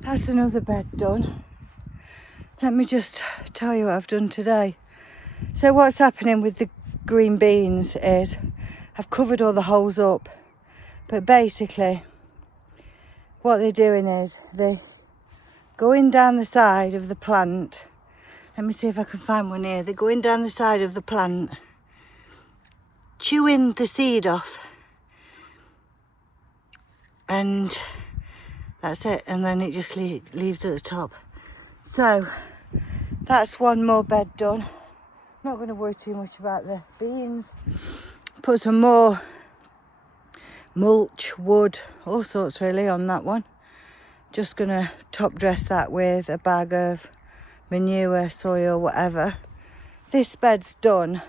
That's another bed done. Let me just tell you what I've done today. So what's happening with the green beans is I've covered all the holes up, but basically what they're doing is they're going down the side of the plant. Let me see if I can find one here. They're going down the side of the plant, chewing the seed off, and that's it, and then it just leaves at the top. So that's one more bed done. Not going to worry too much about the beans. Put some more mulch, wood, all sorts really on that one. Just going to top dress that with a bag of manure, soil, whatever. This bed's done.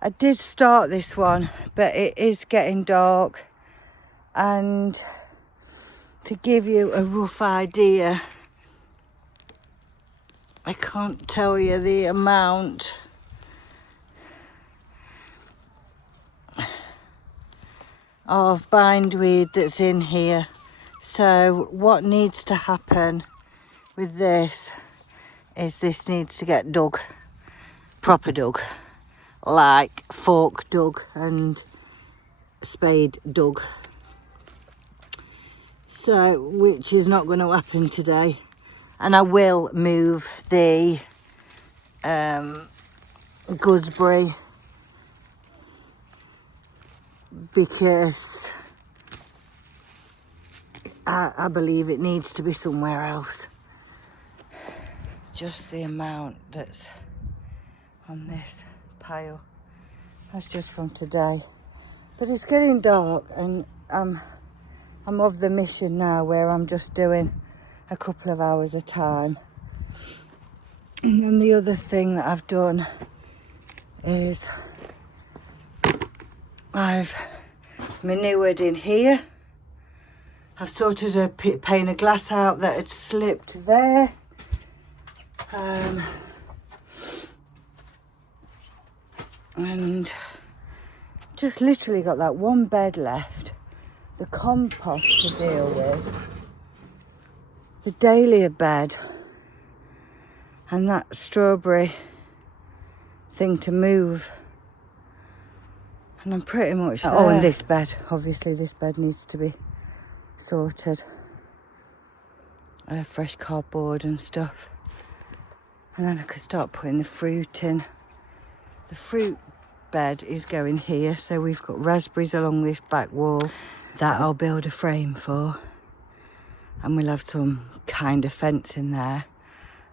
I did start this one, but it is getting dark, and to give you a rough idea, I can't tell you the amount of bindweed that's in here. So what needs to happen with this is this needs to get dug, proper dug, like fork dug and spade dug. So, which is not going to happen today. And I will move the gooseberry because I believe it needs to be somewhere else. Just the amount that's on this pile. That's just from today. But it's getting dark, and I'm of the mission now where I'm just doing a couple of hours a time. And then the other thing that I've done is I've manured in here. I've sorted a pane of glass out that had slipped there. And just literally got that one bed left. The compost to deal with. The dahlia bed. And that strawberry thing to move. And I'm pretty much there. Oh, and this bed. Obviously this bed needs to be sorted. Fresh cardboard and stuff. And then I could start putting the fruit in. The fruit bed is going here. So we've got raspberries along this back wall that I'll build a frame for. And we'll have some kind of fence in there.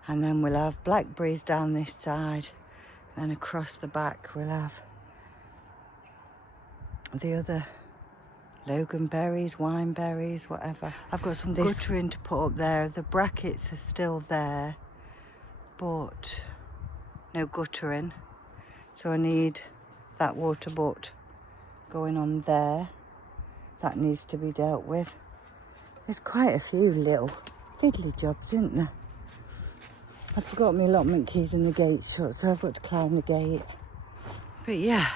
And then we'll have blackberries down this side. And then across the back we'll have the other loganberries, wineberries, whatever. I've got some guttering to put up there. The brackets are still there, but no guttering. So I need that water butt going on there. That needs to be dealt with. There's quite a few little fiddly jobs, isn't there? I forgot my allotment keys in the gate shut, so I've got to climb the gate. But yeah,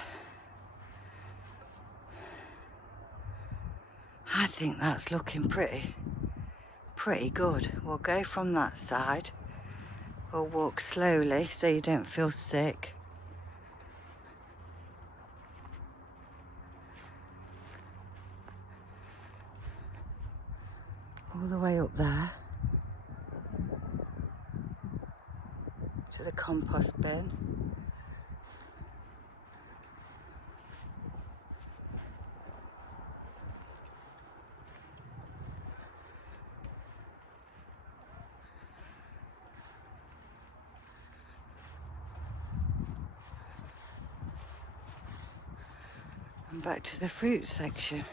I think that's looking pretty good. We'll go from that side. We'll walk slowly so you don't feel sick. All the way up there to the compost bin. And back to the fruit section.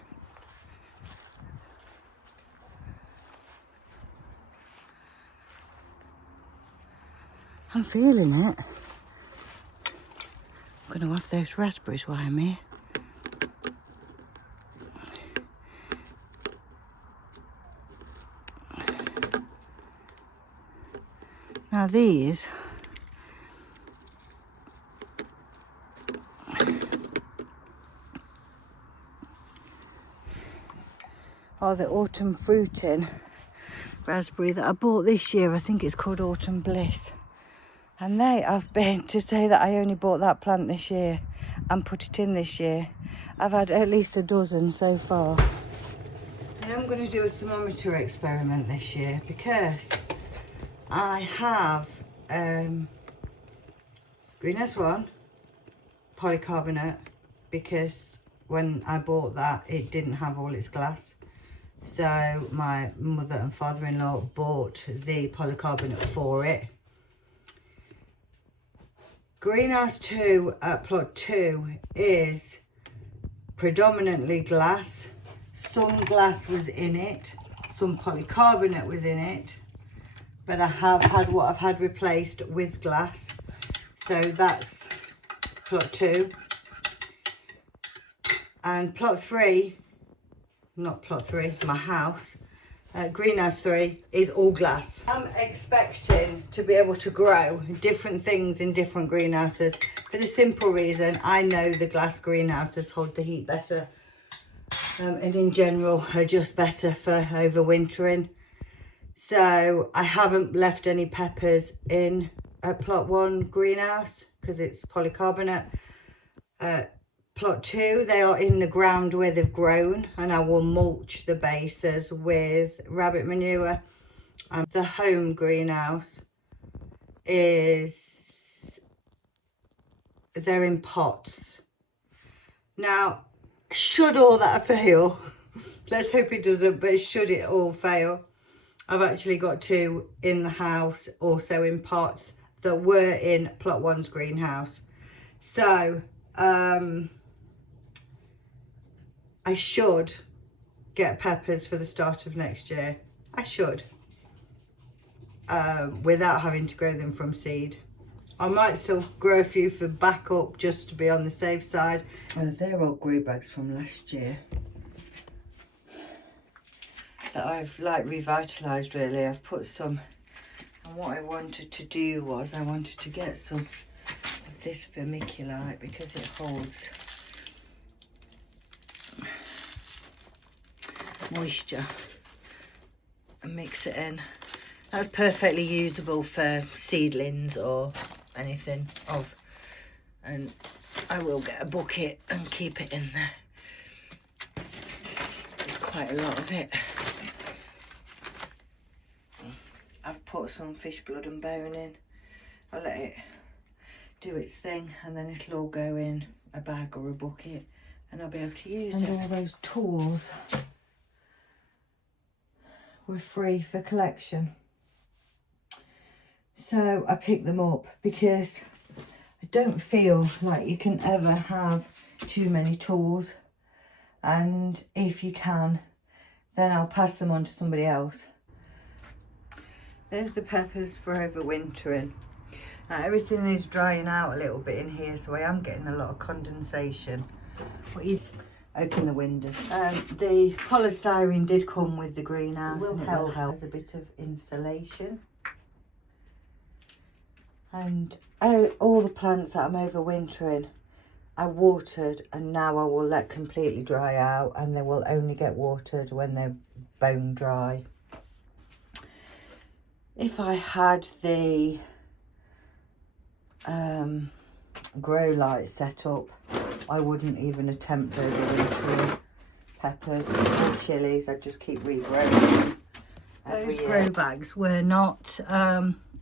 I'm feeling it. I'm going to have those raspberries while I'm here. Now these are the autumn fruiting raspberry that I bought this year. I think it's called Autumn Bliss. And they have been, to say that I only bought that plant this year and put it in this year, I've had at least a dozen so far. I am going to do a thermometer experiment this year because I have greenhouse 1 polycarbonate, because when I bought that it didn't have all its glass, so my mother and father-in-law bought the polycarbonate for it. Greenhouse 2 at plot 2 is predominantly glass. Some glass was in it, some polycarbonate was in it, but I have had what I've had replaced with glass. So that's plot 2. And plot 3, not plot 3, my house, greenhouse 3 is all glass. I'm expecting to be able to grow different things in different greenhouses for the simple reason I know the glass greenhouses hold the heat better, and in general are just better for overwintering. So I haven't left any peppers in at plot 1 greenhouse because it's polycarbonate. Plot 2, they are in the ground where they've grown, and I will mulch the bases with rabbit manure. The home greenhouse is, they're in pots. Now, should all that fail, let's hope it doesn't, but should it all fail, I've actually got 2 in the house, also in pots, that were in plot 1's greenhouse. So, I should get peppers for the start of next year. I should. Without having to grow them from seed. I might still grow a few for backup just to be on the safe side. They're all growbags from last year that I've like revitalised really. I've put some, and what I wanted to do was I wanted to get some of this vermiculite because it holds moisture, and mix it in. That's perfectly usable for seedlings or anything of, and I will get a bucket and keep it in there. There's quite a lot of it. I've put some fish blood and bone in. I'll let it do its thing and then it'll all go in a bag or a bucket and I'll be able to use it. And all those tools were free for collection. So I picked them up because I don't feel like you can ever have too many tools, and if you can, then I'll pass them on to somebody else. There's the peppers for overwintering. Now everything is drying out a little bit in here, so I am getting a lot of condensation. What you open the windows. The polystyrene did come with the greenhouse, and it will help as a bit of insulation. And all the plants that I'm overwintering, I watered, and now I will let completely dry out, and they will only get watered when they're bone dry. If I had the grow light set up, I wouldn't even attempt overwintering peppers or chilies. I'd just keep regrowing them. Those grow bags were not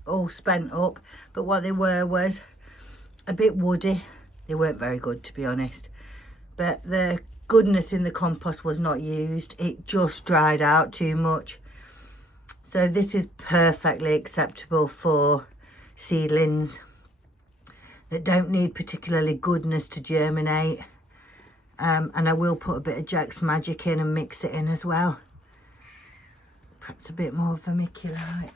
all spent up, but what they were was a bit woody. They weren't very good, to be honest, but the goodness in the compost was not used. It just dried out too much. So this is perfectly acceptable for seedlings that don't need particularly goodness to germinate. And I will put a bit of Jack's Magic in and mix it in as well. Perhaps a bit more vermiculite.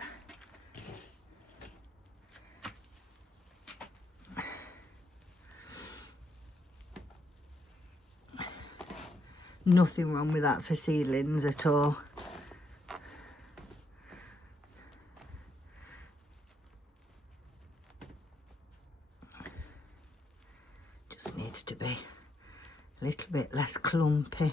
Nothing wrong with that for seedlings at all. Just needs to be a little bit less clumpy.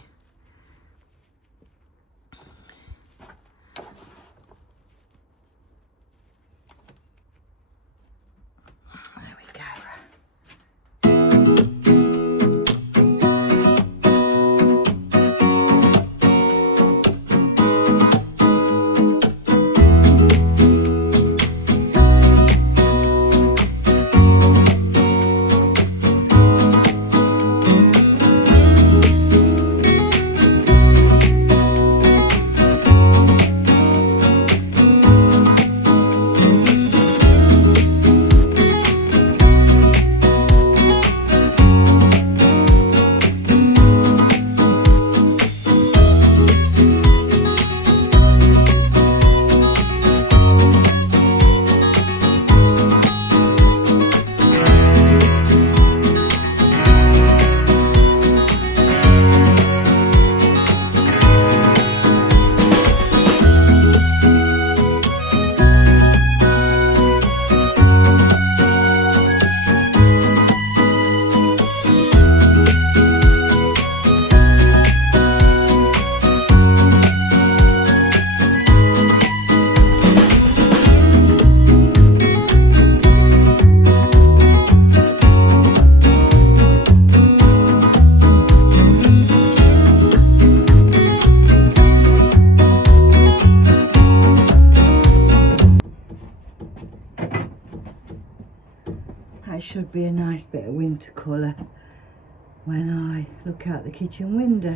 should be a nice bit of winter colour when I look out the kitchen window.